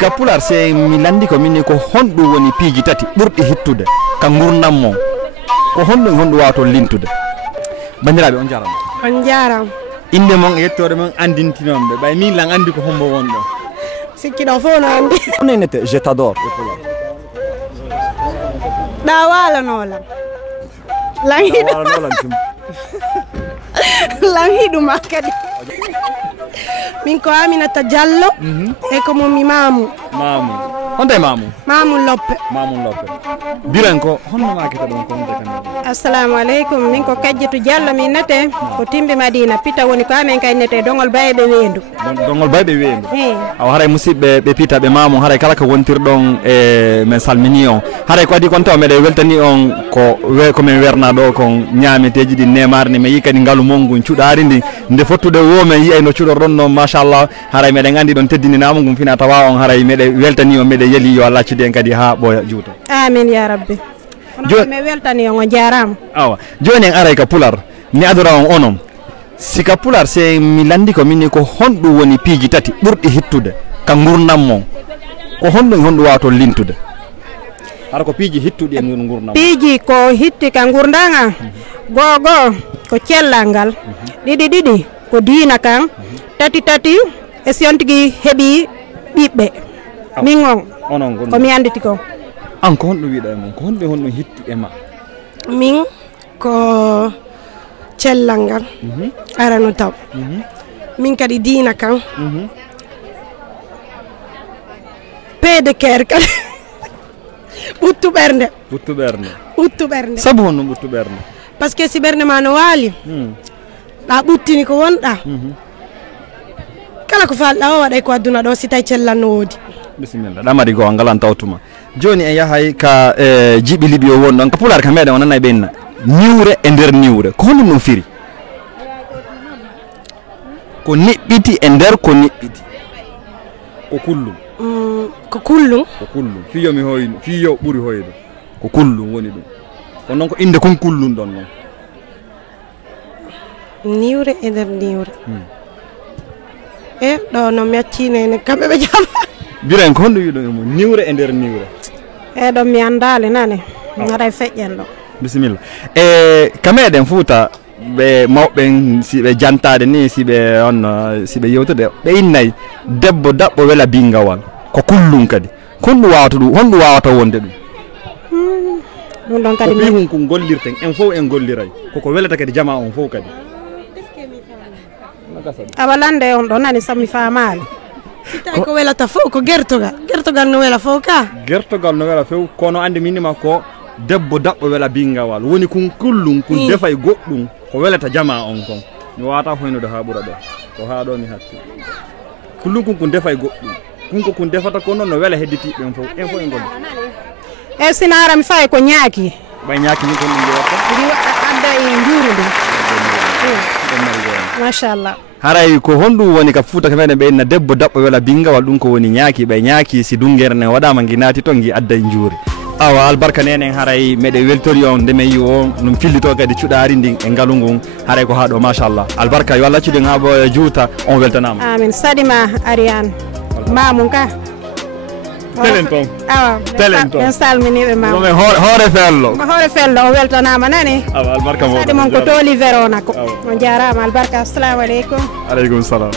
Ka pular se mi landi ko minni ko hondu woni piiji tati burdi hittude ka ngurnam mo ko hondu wato lintude bandirabe on jarama inde mon yettore mon andintinombe bay min lang andi ko hombo wondo sikki do fo no andi on nete je t'adore e pular da wala no la langidu makadi min ko Aminata Diallo e ko mi mamu onde mamu loppe biran ko honno ma kita don ko onde kan assalamu alaikum min ko Kajjatu Diallo min nete ko timbe Madina pita woni ko amen kay nete dongol baybe wendu aw haray musibbe be pita be mamu haray kala ko wontirdon e men salmini on haray ko adi kon taw mede weltani on ko men werna do kon nyaameteji di nemarni me yikani ngalu mongu ciudari ndi nde fottude wo men yi ay no ciudor don no machallah haray mede ngandi don teddini namu gum fina tawa on haray mede weltani on mede yeli yo Allah ciden kadi ha boya juuto amin ya rabbi joni me weltani on jaram awa joni en aray ka pular mi adora on onom sika pular se mi landi ko minni ko hondu woni piiji tati burdi hittude ka ngurnam mon ko hondu wato lintude har ko piiji hittudi en ngurnam piiji ko hitti ka ngurdanga gogo ko cellangal didi ko diina kan tati e siontigi hebi bibbe mingon onon ko mi anditi ko an ko hondu wiida mon ko hondu hitti e ma min ko cellangal arano taw min kadi diina kan pede kerkal buttu bernde sabu honno buttu bernde parce que si bernde ma no wali da buttini ko wonda kala ko falda o waday ko aduna do si tay cellanno wodi bismillah damari go ngalan tawtuma joni en yahay ka jibi libi o won don ka pular ka meden wonana benna niwre e nder niwre ko hono non firi ko nibbiti e nder ko nibbiti ko kullum fiyo mi hoyno fiyo buri hoydo ko kullum woni dum ko non ko inde kon kullum don non niwre e nder niwre e do no meccine ne kambe be jam biren ko hondo wido mo niwre e nder niwre e do mi andale nane ngara fejjen do bismillah kameden fuuta be mawben si be jantade ni si be on si be yewtude be innay debbo dabbo wela bingawal ko kullum kadi hondu wawata wonde dum dum don kadi min ko gollirten en fo en golliray ko welata kadi jama on fo kadi abalande on do nani sami faamaali tay ko welata fo ko gertogal no wela fo ka gertogal no wela fo kono ande minima ko debbo dabbo wela bingawal woni kun kullum kun defay goddum ko welata jama on kon mi wata hoynude ha bura do ko ha do mi hatti kullum kun defay goddum kun defata ko non no wela hedditi ben fo en fo en gol e sinara mi fay ko nyaaki bay nyaaki ni ko ni wata adda e njurude mashallah haray ko hondu woni ka fuuta kamene be na debbo dabbo wala bingawal dum ko woni nyaaki be nyaaki si dungerne wadama nginati to ngi adda njuri awa albarka nenen haray mede weltori on de meyi o num fillito kadi ciudari ndin e ngalungun haray ko haado machallah albarka yo Allah ciden ha bo juuta on weltanama amin sadima ariane mamun ka telenton ben salmini be mamun hore fello o weltanama nani awa albarka mo sadimon ko toli verona ko on jarama albarka assalamu alaikum alaikum salam